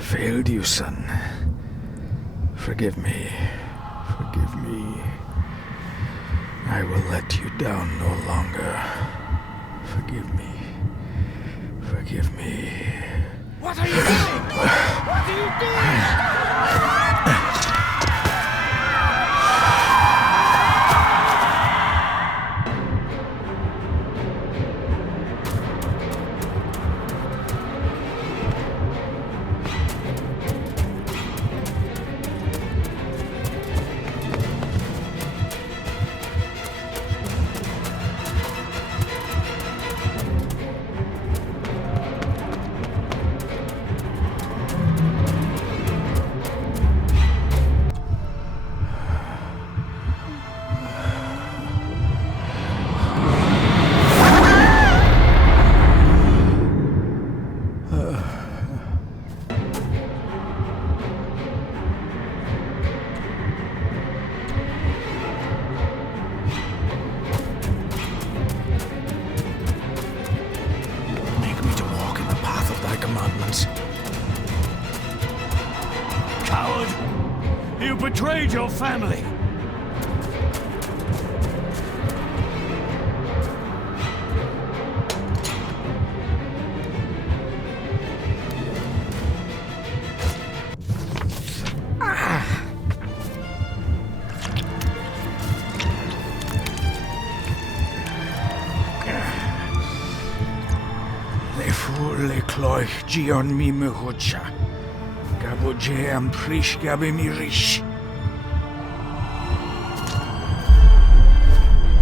failed you, son. Forgive me. Forgive me. I will let you down no longer. Forgive me. Forgive me. What are you doing? What are you doing? Coward! You betrayed your family! Le cloich gion mi mehucha. Gaboje am prish gabe mi rish.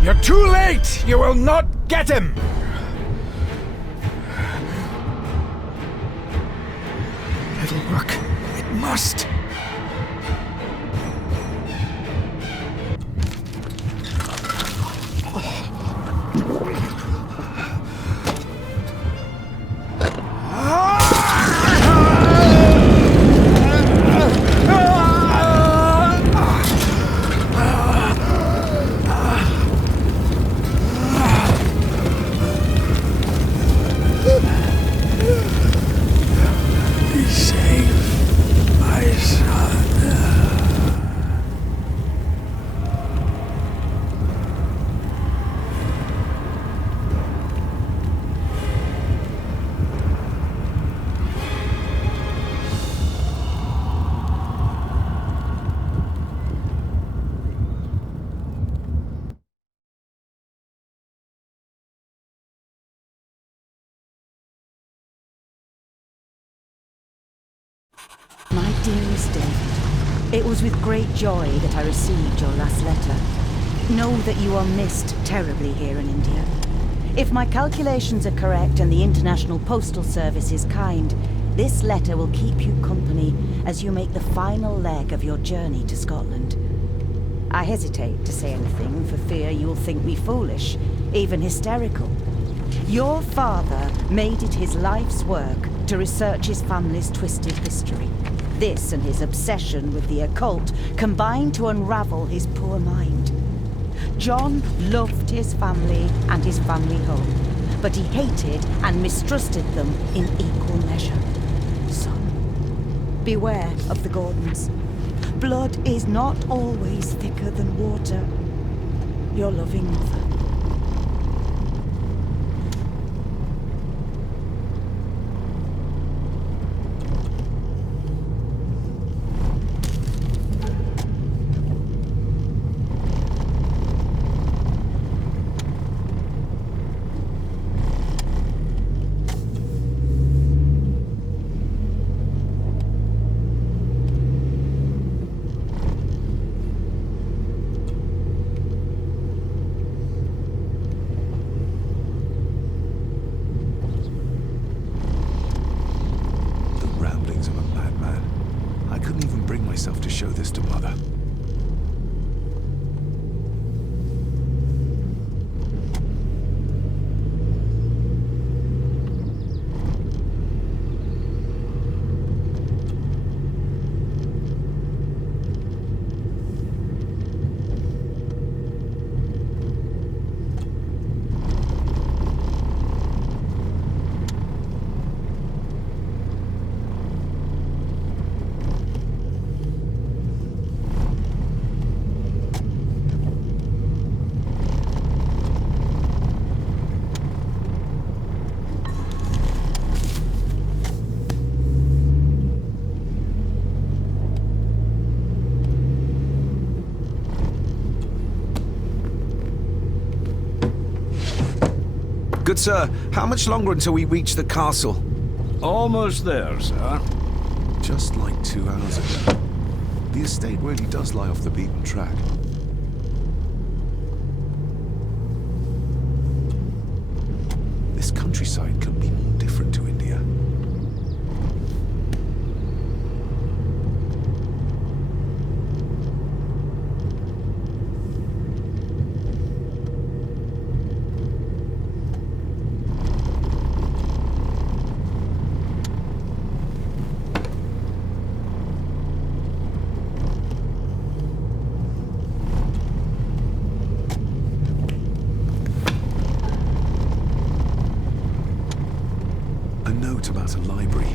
You're too late! You will not get him! It'll work. It must. My dearest David, it was with great joy that I received your last letter. Know that you are missed terribly here in India. If my calculations are correct and the International Postal Service is kind, this letter will keep you company as you make the final leg of your journey to Scotland. I hesitate to say anything for fear you'll think me foolish, even hysterical. Your father made it his life's work to research his family's twisted history. This and his obsession with the occult combined to unravel his poor mind. John loved his family and his family home, but he hated and mistrusted them in equal measure. Son, beware of the Gordons. Blood is not always thicker than water. Your loving mother. To show this to Mother. Good sir, how much longer until we reach the castle? Almost there, sir. Just like 2 hours ago. The estate really does lie off the beaten track. This countryside couldn't be more different to India. A note about a library,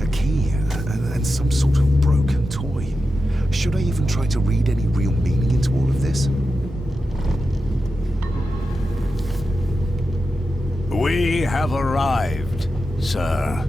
a key, and some sort of broken toy. Should I even try to read any real meaning into all of this? We have arrived, sir.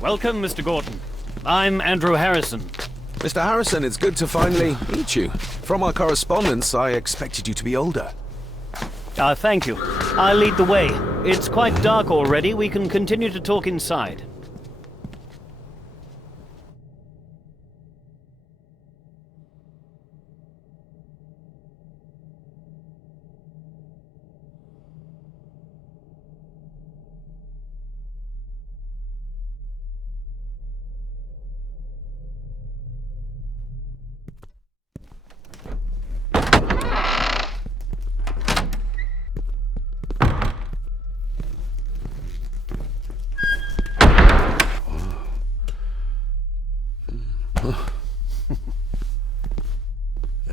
Welcome, Mr. Gordon. I'm Andrew Harrison. Mr. Harrison, it's good to finally meet you. From our correspondence, I expected you to be older. Thank you. I'll lead the way. It's quite dark already. We can continue to talk inside.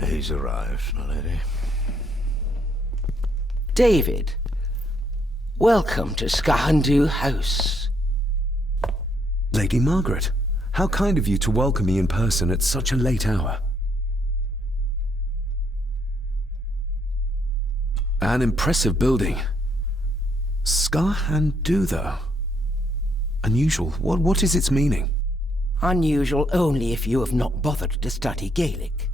He's arrived, my lady. David, welcome to Skahandu House. Lady Margaret, how kind of you to welcome me in person at such a late hour. An impressive building. Skahandu, though. Unusual. What is its meaning? Unusual only if you have not bothered to study Gaelic.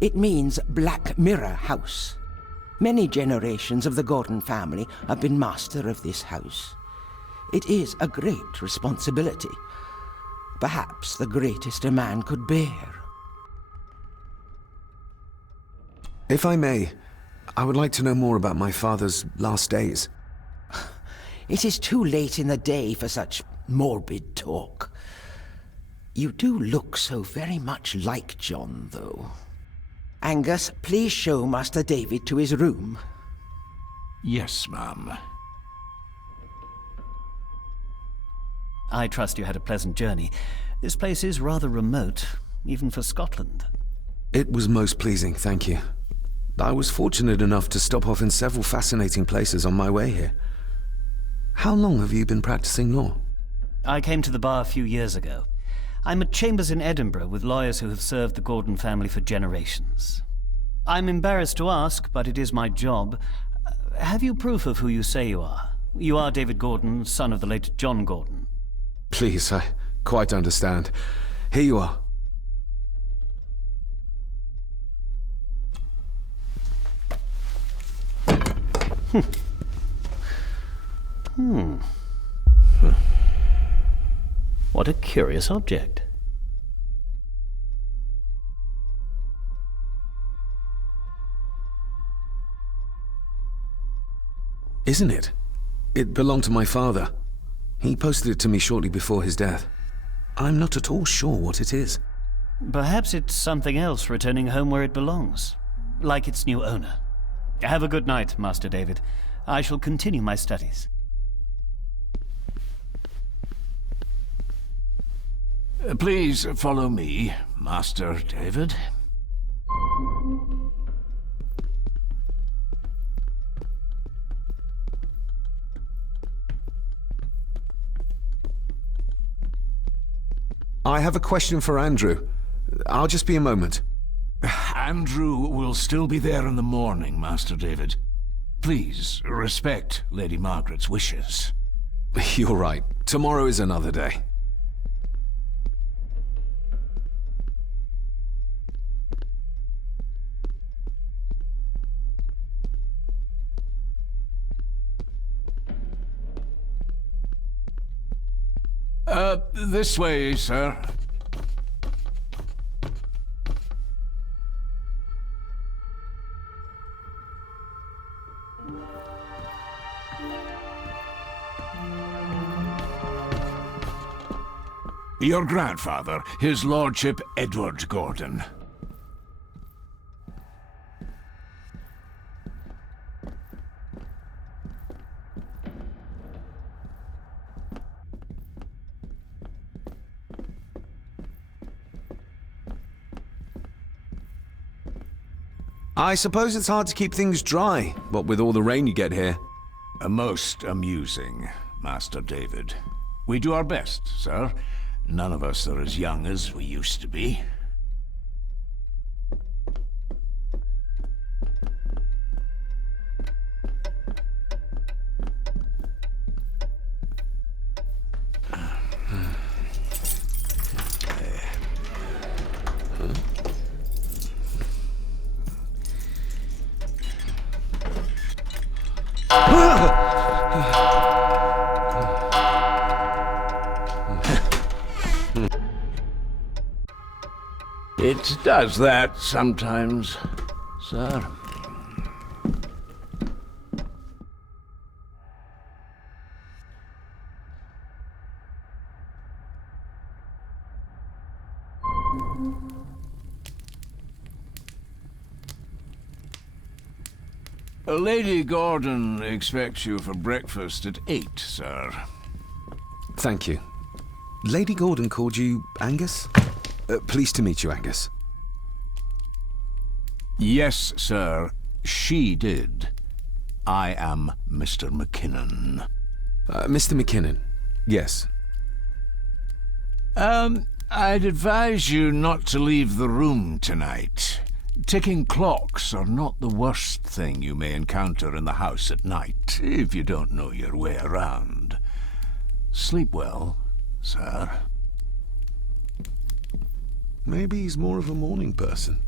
It means Black Mirror House. Many generations of the Gordon family have been master of this house. It is a great responsibility. Perhaps the greatest a man could bear. If I may, I would like to know more about my father's last days. It is too late in the day for such morbid talk. You do look so very much like John, though. Angus, please show Master David to his room. Yes, ma'am. I trust you had a pleasant journey. This place is rather remote, even for Scotland. It was most pleasing, thank you. I was fortunate enough to stop off in several fascinating places on my way here. How long have you been practicing law? I came to the bar a few years ago. I'm at Chambers in Edinburgh with lawyers who have served the Gordon family for generations. I'm embarrassed to ask, but it is my job. Have you proof of who you say you are? You are David Gordon, son of the late John Gordon. Please, I quite understand. Here you are. What a curious object. Isn't it? It belonged to my father. He posted it to me shortly before his death. I'm not at all sure what it is. Perhaps it's something else returning home where it belongs, like its new owner. Have a good night, Master David. I shall continue my studies. Please follow me, Master David. I have a question for Andrew. I'll just be a moment. Andrew will still be there in the morning, Master David. Please, respect Lady Margaret's wishes. You're right. Tomorrow is another day. This way, sir. Your grandfather, His Lordship Edward Gordon. I suppose it's hard to keep things dry, what with all the rain you get here. Most amusing, Master David. We do our best, sir. None of us are as young as we used to be. It does that sometimes, sir. Lady Gordon expects you for breakfast at 8, sir. Thank you. Lady Gordon called you Angus? Pleased to meet you, Angus. Yes, sir. She did. I am Mr. McKinnon. Mr. McKinnon. Yes. I'd advise you not to leave the room tonight. Ticking clocks are not the worst thing you may encounter in the house at night, if you don't know your way around. Sleep well, sir. Maybe he's more of a morning person.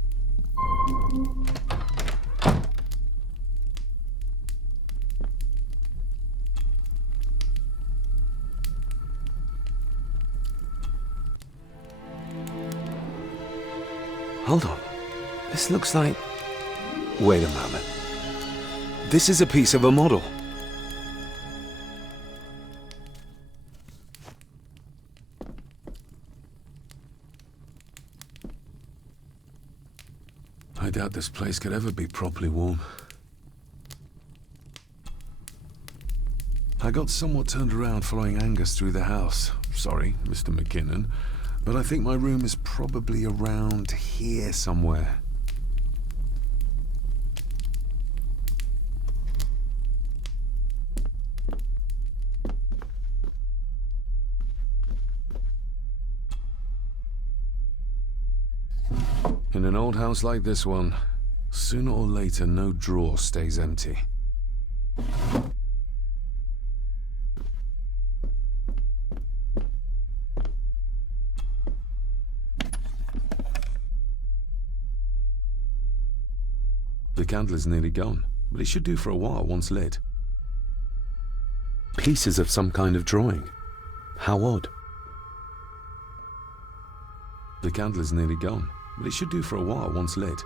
Hold on. This looks like... Wait a moment. This is a piece of a model. I doubt this place could ever be properly warm. I got somewhat turned around following Angus through the house. Sorry, Mr. McKinnon, but I think my room is probably around here somewhere. In an old house like this one, sooner or later no drawer stays empty. The candle is nearly gone, but it should do for a while once lit. Pieces of some kind of drawing. How odd. The candle is nearly gone, but it should do for a while once lit.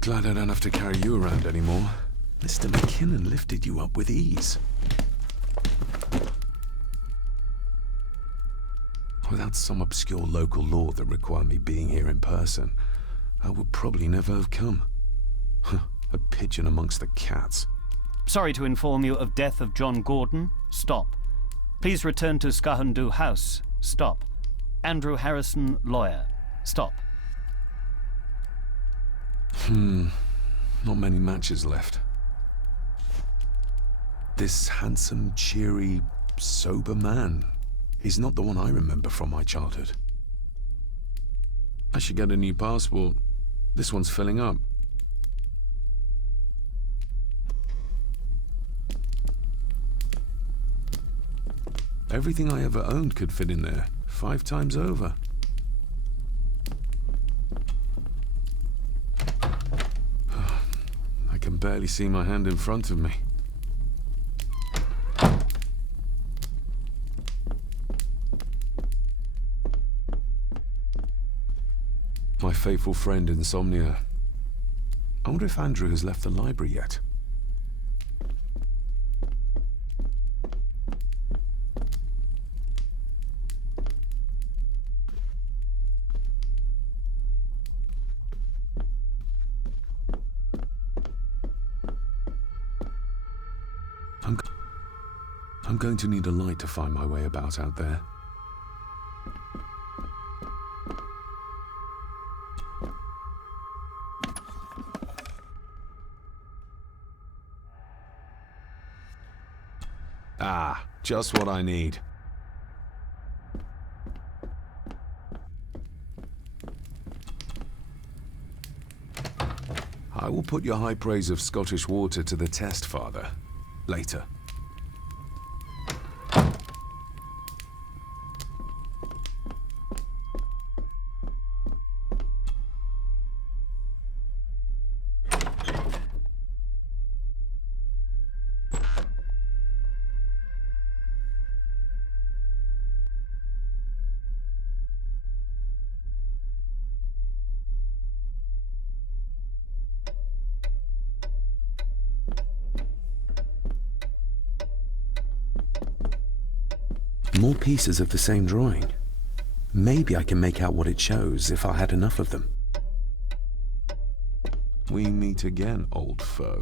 Glad I don't have to carry you around anymore. Mr. McKinnon lifted you up with ease. Without some obscure local law that required me being here in person, I would probably never have come. A pigeon amongst the cats. Sorry to inform you of death of John Gordon. Stop. Please return to Skahandu House. Stop. Andrew Harrison, lawyer. Stop. Not many matches left. This handsome, cheery, sober man. He's not the one I remember from my childhood. I should get a new passport. This one's filling up. Everything I ever owned could fit in there, 5 times over. I can barely see my hand in front of me. My faithful friend Insomnia. I wonder if Andrew has left the library yet. I'm going to need a light to find my way about out there. Ah, just what I need. I will put your high praise of Scottish water to the test, Father. Later. More pieces of the same drawing. Maybe I can make out what it shows if I had enough of them. We meet again, old foe.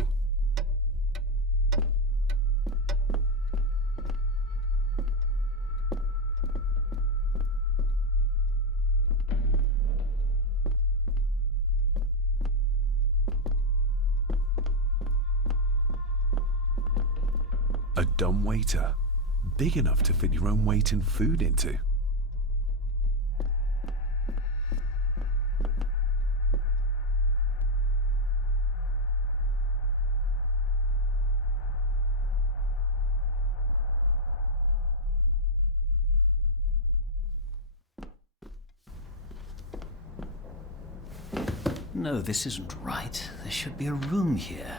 A dumb waiter. Big enough to fit your own weight in food into. No, this isn't right. There should be a room here.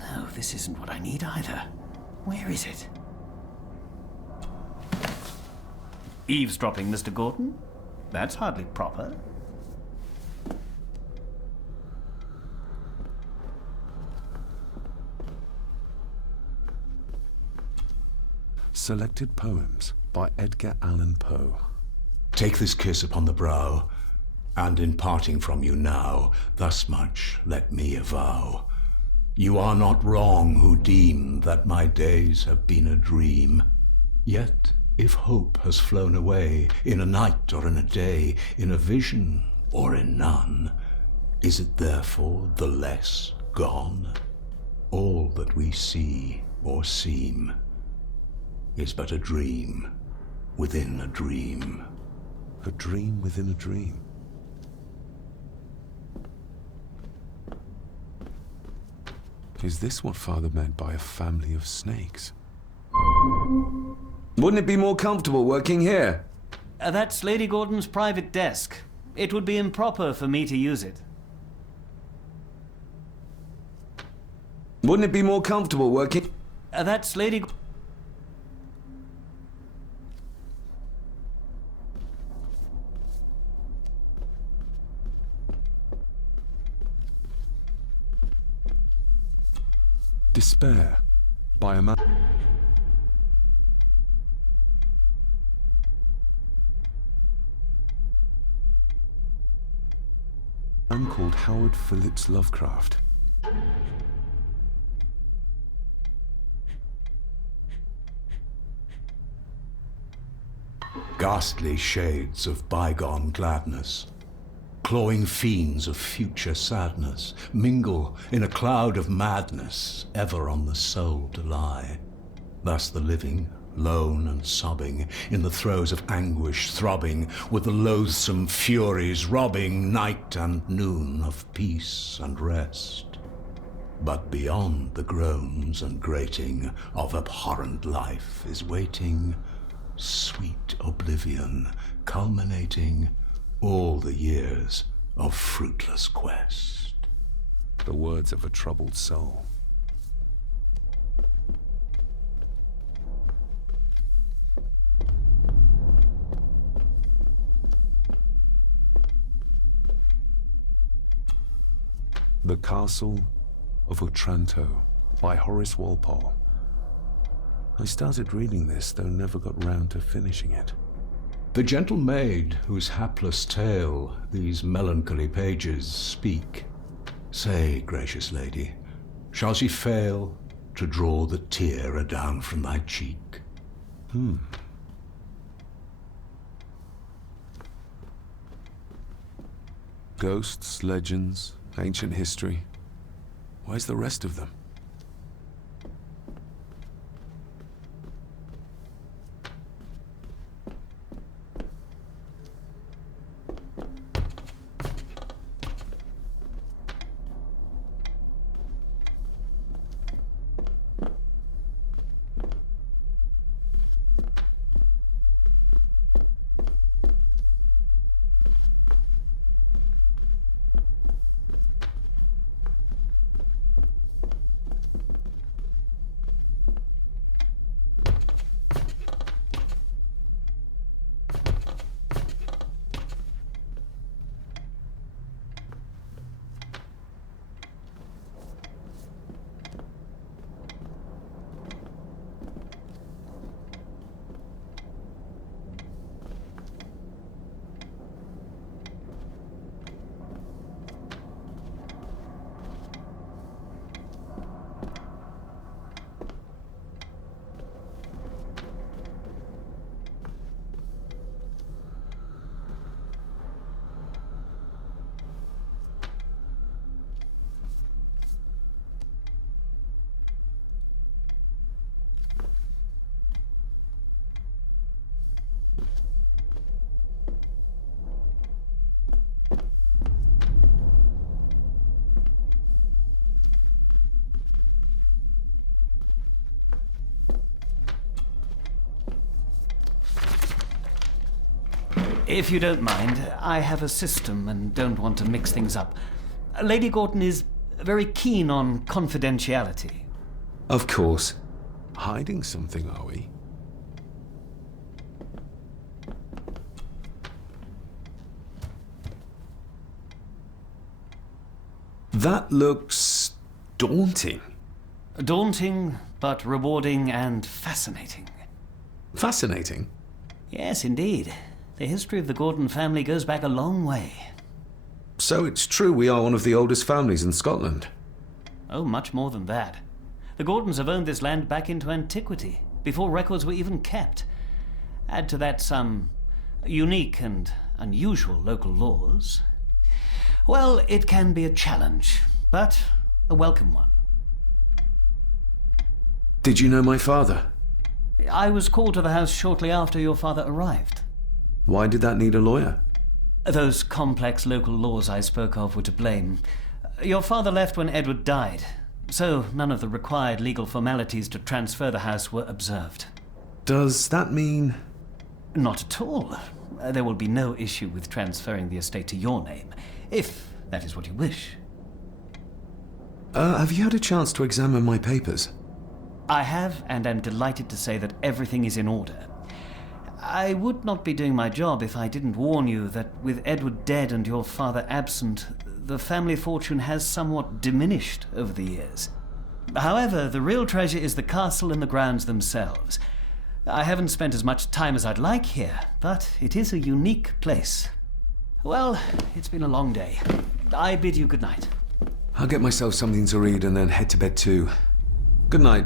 No, this isn't what I need either. Where is it? Eavesdropping, Mr. Gordon? That's hardly proper. Selected Poems by Edgar Allan Poe. Take this kiss upon the brow, and in parting from you now, thus much let me avow. You are not wrong who deem that my days have been a dream. Yet, if hope has flown away, in a night or in a day, in a vision or in none, is it therefore the less gone? All that we see or seem is but a dream within a dream. A dream within a dream. Is this what Father meant by a family of snakes? Wouldn't it be more comfortable working here? That's Lady Gordon's private desk. It would be improper for me to use it. Wouldn't it be more comfortable working? That's Lady... Despair by a man called Howard Phillips Lovecraft. Ghastly shades of bygone gladness, clawing fiends of future sadness, mingle in a cloud of madness, ever on the soul to lie. Thus the living, lone and sobbing, in the throes of anguish throbbing, with the loathsome furies robbing night and noon of peace and rest. But beyond the groans and grating of abhorrent life is waiting sweet oblivion, culminating all the years of fruitless quest. The words of a troubled soul. The Castle of Otranto by Horace Walpole. I started reading this, though never got round to finishing it. The gentle maid whose hapless tale these melancholy pages speak, say, gracious lady, shall she fail to draw the tear adown from thy cheek? Ghosts, legends, ancient history. Where's the rest of them? If you don't mind, I have a system and don't want to mix things up. Lady Gordon is very keen on confidentiality. Of course. Hiding something, are we? That looks daunting. Daunting, but rewarding and fascinating. Fascinating? Yes, indeed. The history of the Gordon family goes back a long way. So it's true we are one of the oldest families in Scotland. Oh, much more than that. The Gordons have owned this land back into antiquity, before records were even kept. Add to that some unique and unusual local laws. Well, it can be a challenge, but a welcome one. Did you know my father? I was called to the house shortly after your father arrived. Why did that need a lawyer? Those complex local laws I spoke of were to blame. Your father left when Edward died, so none of the required legal formalities to transfer the house were observed. Does that mean... Not at all. There will be no issue with transferring the estate to your name, if that is what you wish. have you had a chance to examine my papers? I have, and am delighted to say that everything is in order. I would not be doing my job if I didn't warn you that with Edward dead and your father absent, the family fortune has somewhat diminished over the years. However, the real treasure is the castle and the grounds themselves. I haven't spent as much time as I'd like here, but it is a unique place. Well, it's been a long day. I bid you good night. I'll get myself something to read and then head to bed too. Good night.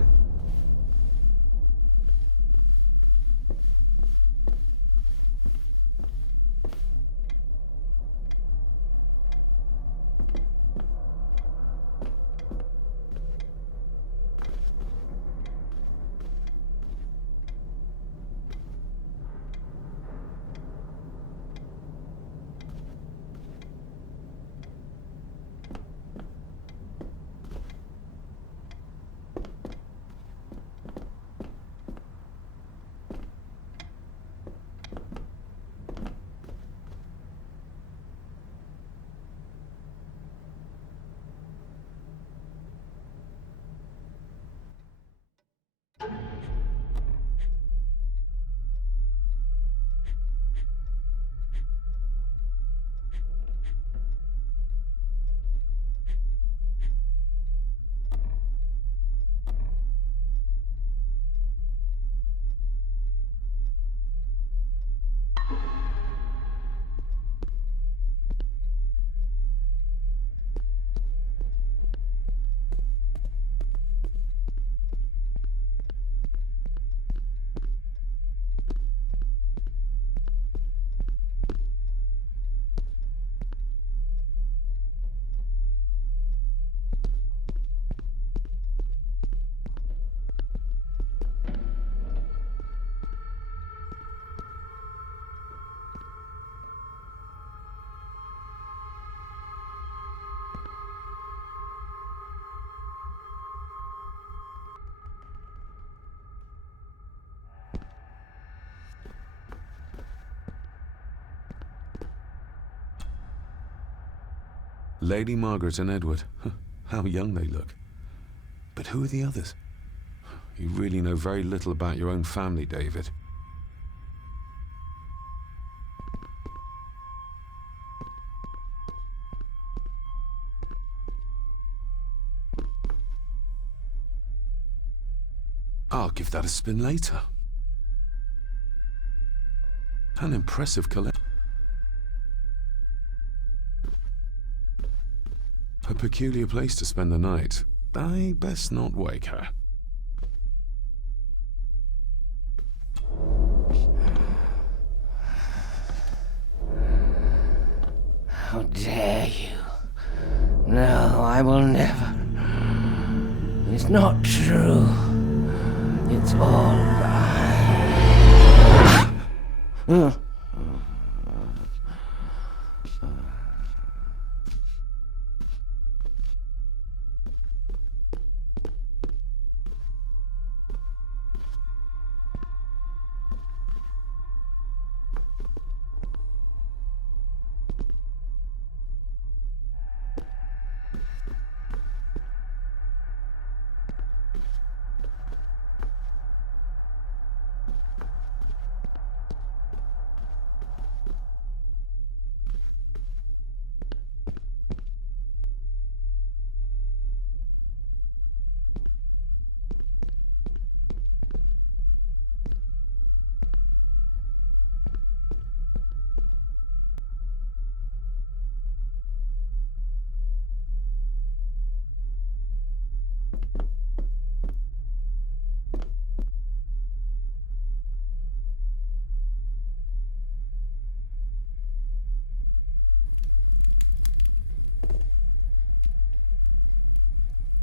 Lady Margaret and Edward. How young they look. But who are the others? You really know very little about your own family, David. I'll give that a spin later. An impressive collection. A peculiar place to spend the night. I best not wake her. How dare you? No, I will never. It's not true. It's all lie.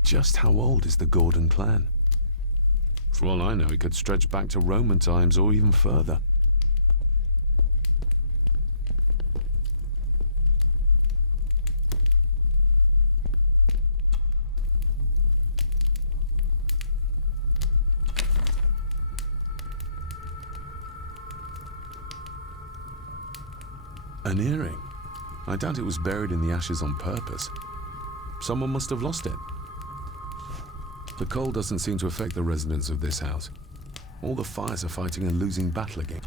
Just how old is the Gordon clan? For all I know, it could stretch back to Roman times or even further. An earring. I doubt it was buried in the ashes on purpose. Someone must have lost it. The cold doesn't seem to affect the residents of this house. All the fires are fighting a losing battle again.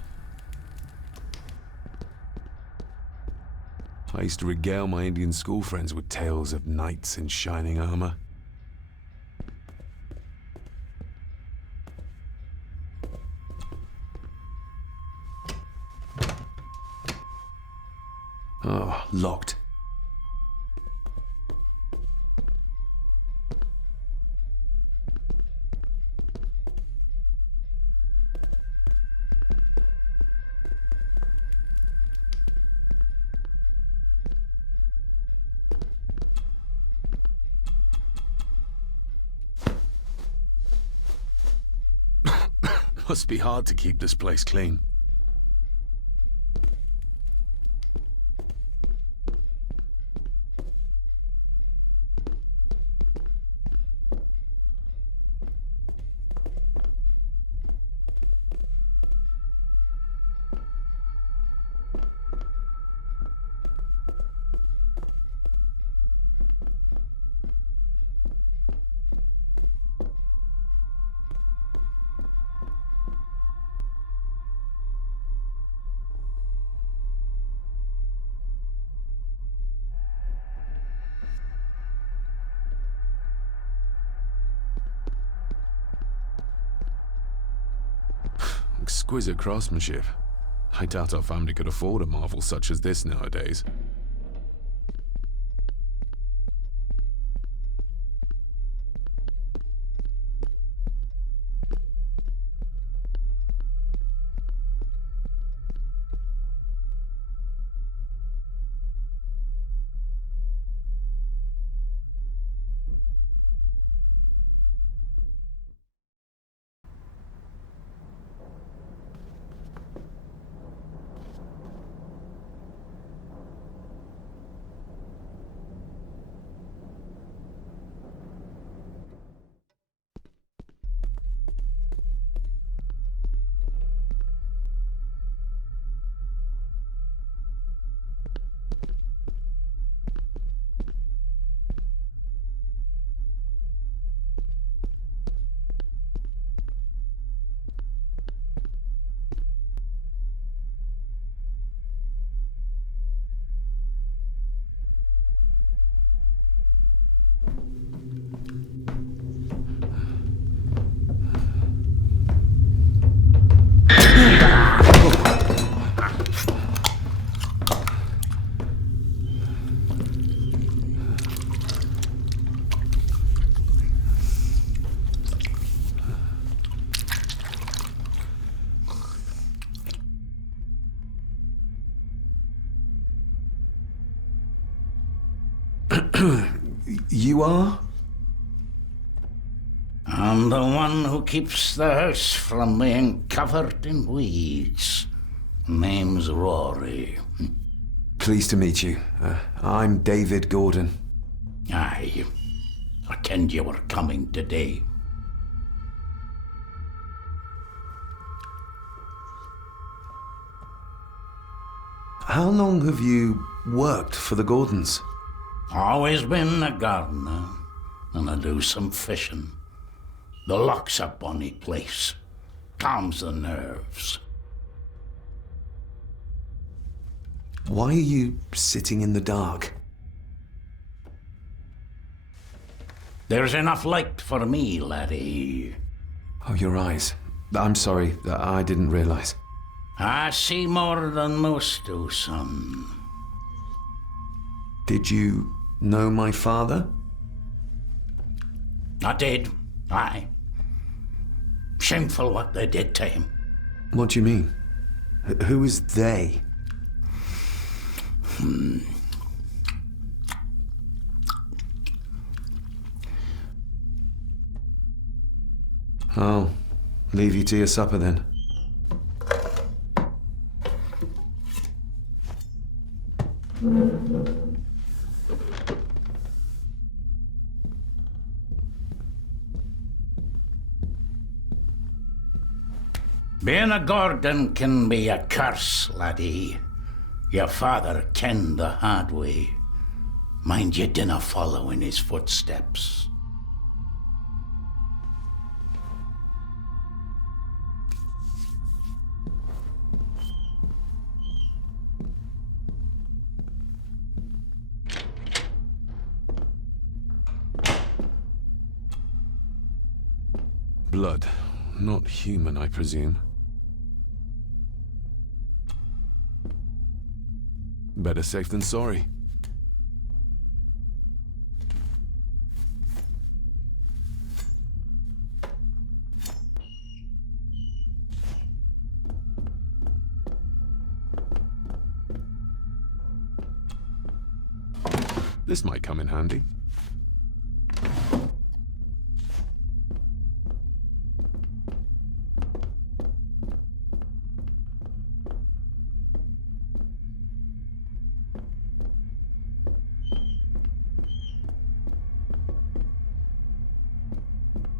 I used to regale my Indian school friends with tales of knights in shining armor. Oh, locked. Must be hard to keep this place clean. Exquisite craftsmanship. I doubt our family could afford a marvel such as this nowadays. You are? I'm the one who keeps the house from being covered in weeds. Name's Rory. Pleased to meet you. I'm David Gordon. Aye. I kenned you were coming today. How long have you worked for the Gordons? Always been a gardener, and I do some fishing. The loch's a bonny place. Calms the nerves. Why are you sitting in the dark? There's enough light for me, laddie. Oh, your eyes. I'm sorry, I didn't realize. I see more than most do, son. Did you know my father? I did, aye. Shameful what they did to him. What do you mean? Who is they? I'll leave you to your supper then. Being a Gordon can be a curse, laddie. Your father kenned the hard way. Mind you dinna follow in his footsteps. Blood. Not human, I presume. Better safe than sorry. This might come in handy.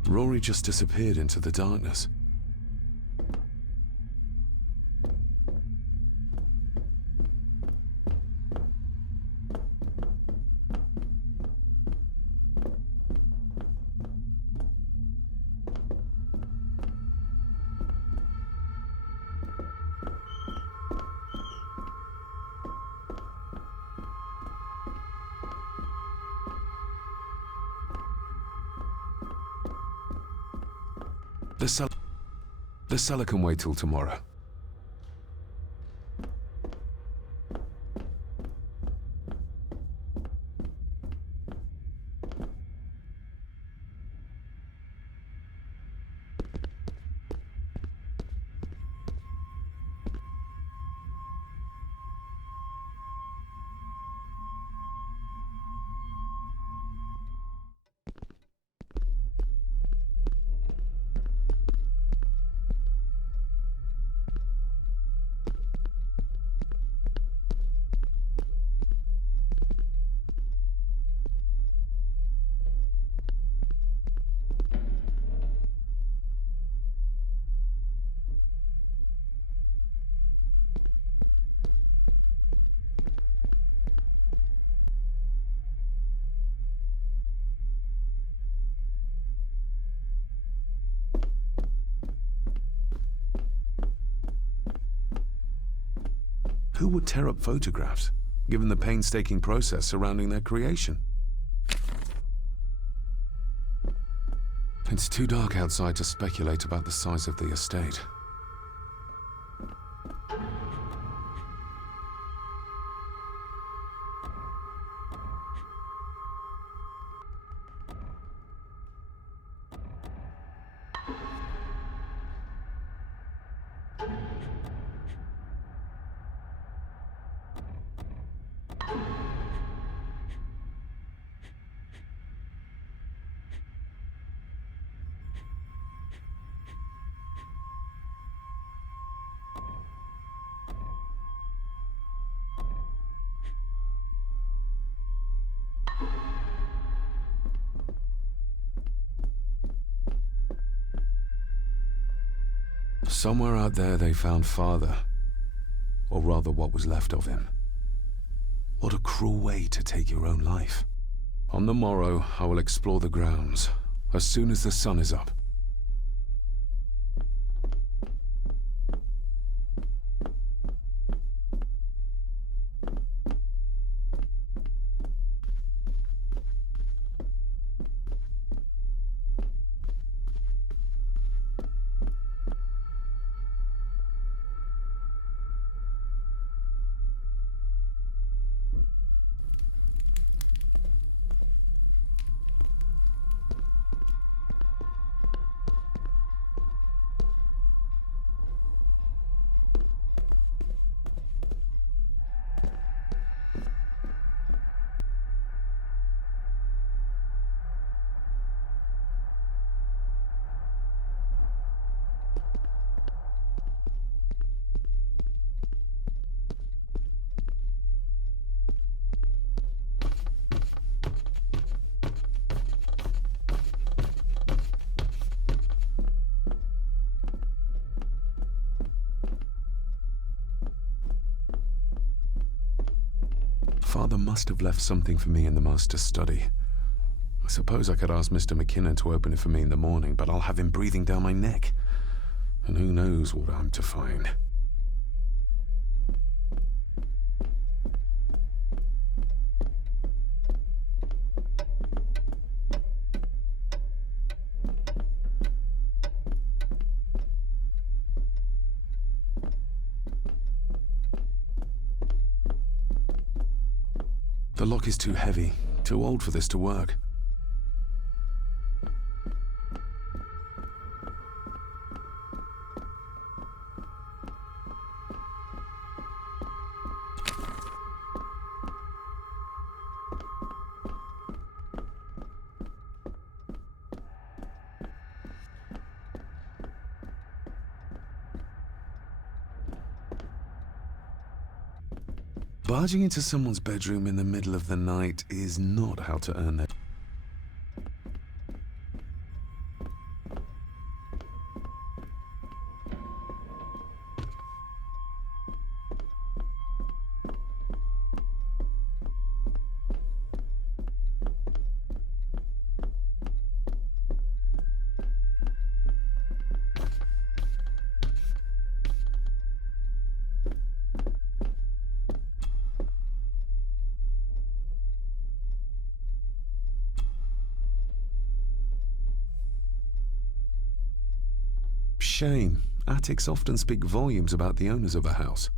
Rory just disappeared into the darkness. The cellar can wait till tomorrow. Who would tear up photographs, given the painstaking process surrounding their creation? It's too dark outside to speculate about the size of the estate. Somewhere out there they found Father. Or rather what was left of him. What a cruel way to take your own life. On the morrow, I will explore the grounds, as soon as the sun is up. Father must have left something for me in the Master's study. I suppose I could ask Mr. McKinnon to open it for me in the morning, but I'll have him breathing down my neck. And who knows what I'm to find. The lock is too heavy, too old for this to work. Barging into someone's bedroom in the middle of the night is not how to earn their... Shame. Attics often speak volumes about the owners of a house.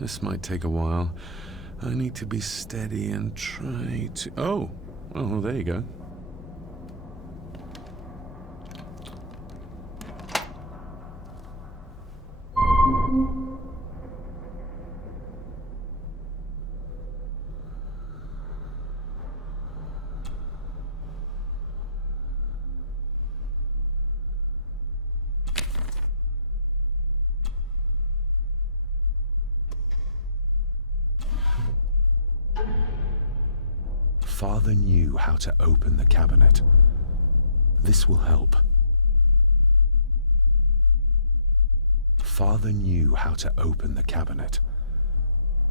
This might take a while. I need to be steady and try to... Oh, there you go. Father knew how to open the cabinet. This will help. Father knew how to open the cabinet.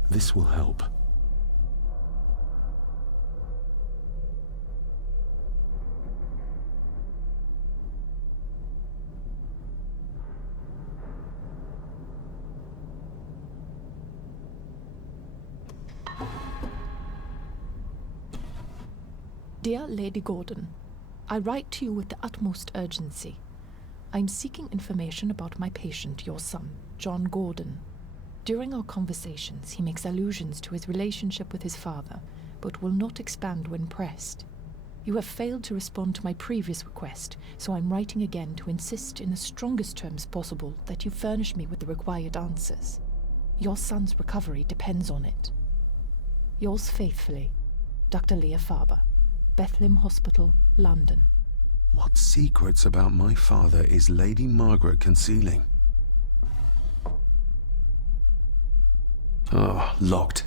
This will help. Dear Lady Gordon, I write to you with the utmost urgency. I am seeking information about my patient, your son, John Gordon. During our conversations, he makes allusions to his relationship with his father, but will not expand when pressed. You have failed to respond to my previous request, so I'm writing again to insist in the strongest terms possible that you furnish me with the required answers. Your son's recovery depends on it. Yours faithfully, Dr. Leah Faber, Bethlehem Hospital, London. What secrets about my father is Lady Margaret concealing? Oh, locked.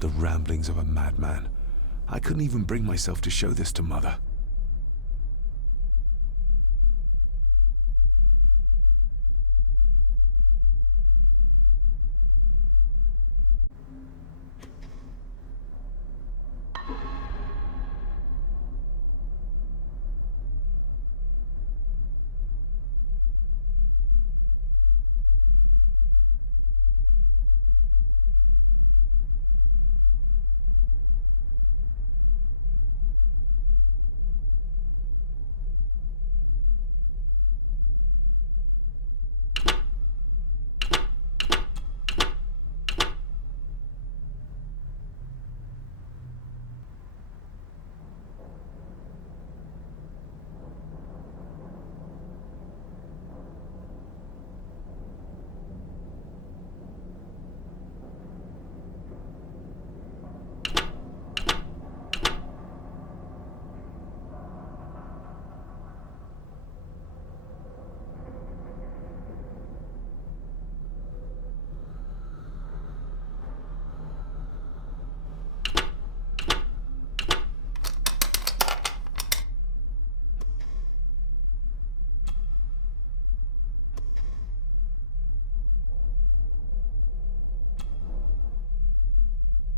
The ramblings of a madman. I couldn't even bring myself to show this to Mother.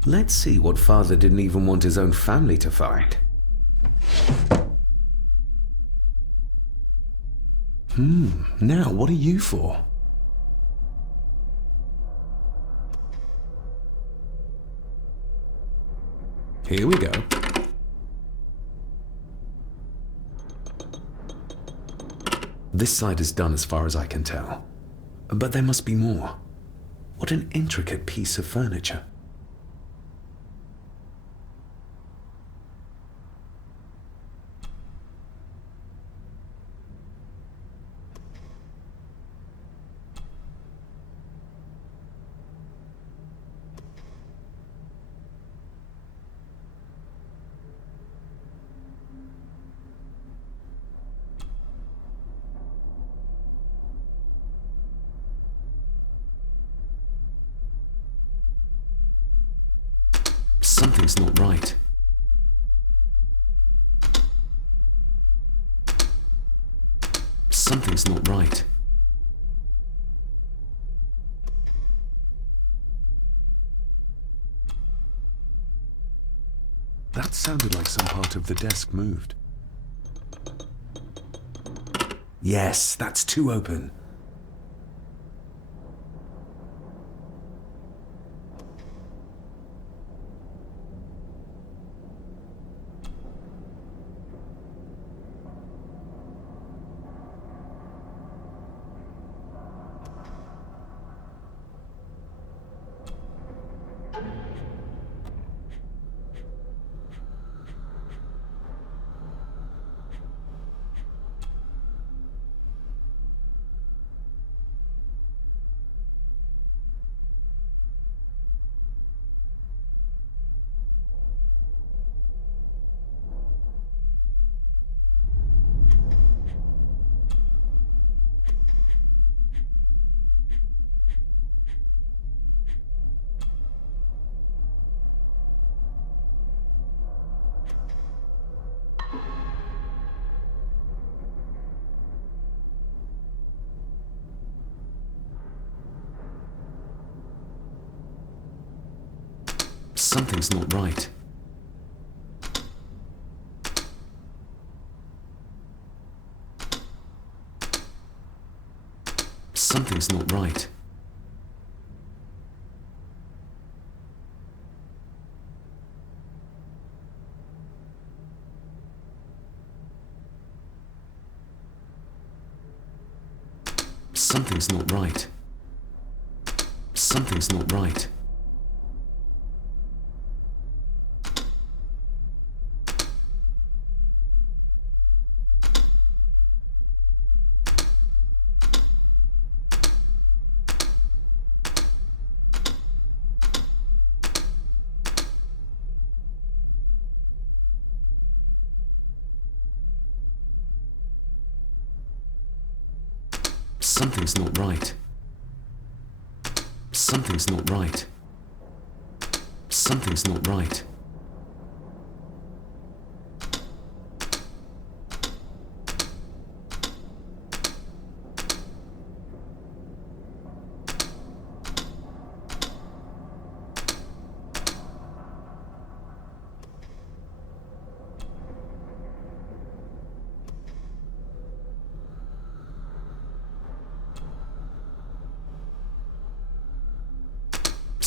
Let's see what Father didn't even want his own family to find. Now what are you for? Here we go. This side is done as far as I can tell. But there must be more. What an intricate piece of furniture. Something's not right. Something's not right. That sounded like some part of the desk moved. Yes, that's too open. Something's not right. Something's not right. Something's not right. Something's not right. Something's not right. Something's not right. Something's not right.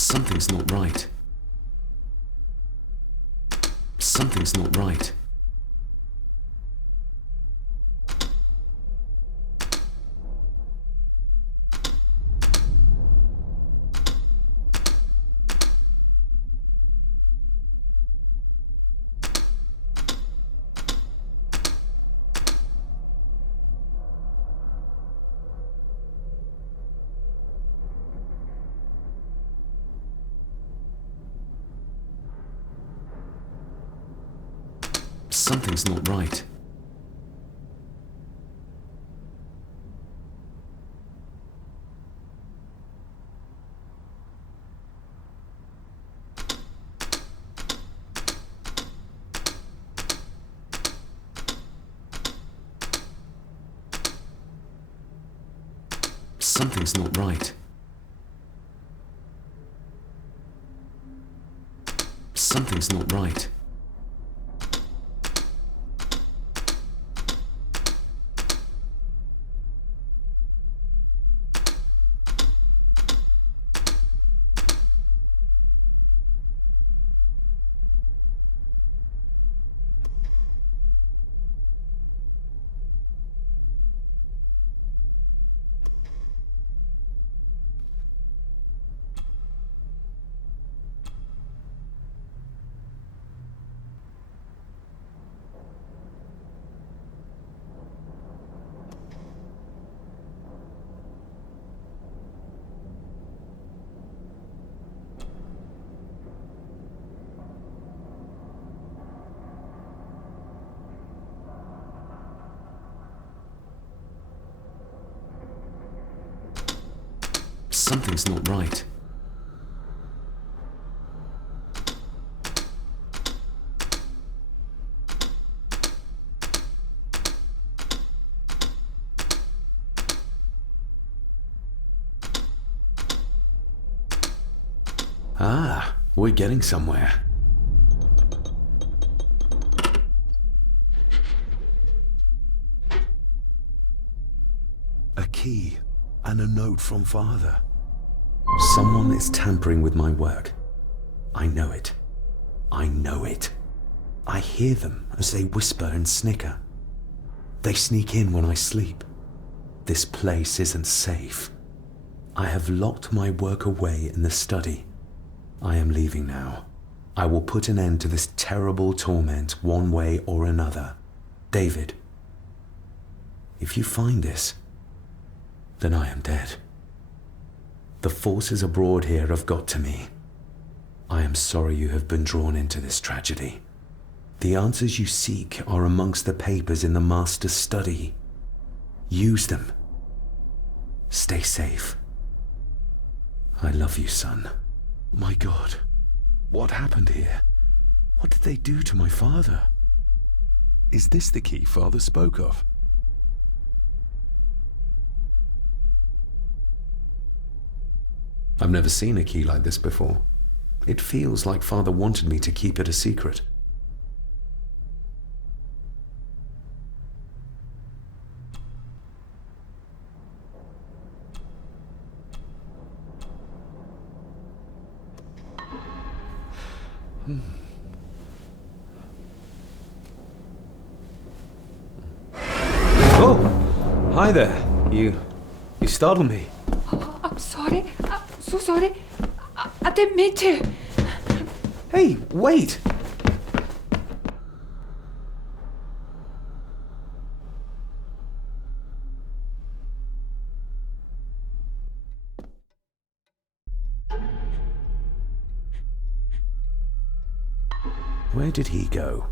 Something's not right. Something's not right. Something's not right. Something's not right. Something's not right. Something's not right. Ah, we're getting somewhere. A key and a note from Father. Someone is tampering with my work. I know it. I know it. I hear them as they whisper and snicker. They sneak in when I sleep. This place isn't safe. I have locked my work away in the study. I am leaving now. I will put an end to this terrible torment one way or another. David, if you find this, then I am dead. The forces abroad here have got to me. I am sorry you have been drawn into this tragedy. The answers you seek are amongst the papers in the Master's study. Use them. Stay safe. I love you, son. My God, what happened here? What did they do to my father? Is this the key Father spoke of? I've never seen a key like this before. It feels like Father wanted me to keep it a secret. Oh! Hi there. You startled me. Oh, I'm sorry. I'm so sorry. I didn't mean to. Hey, wait! Where did he go?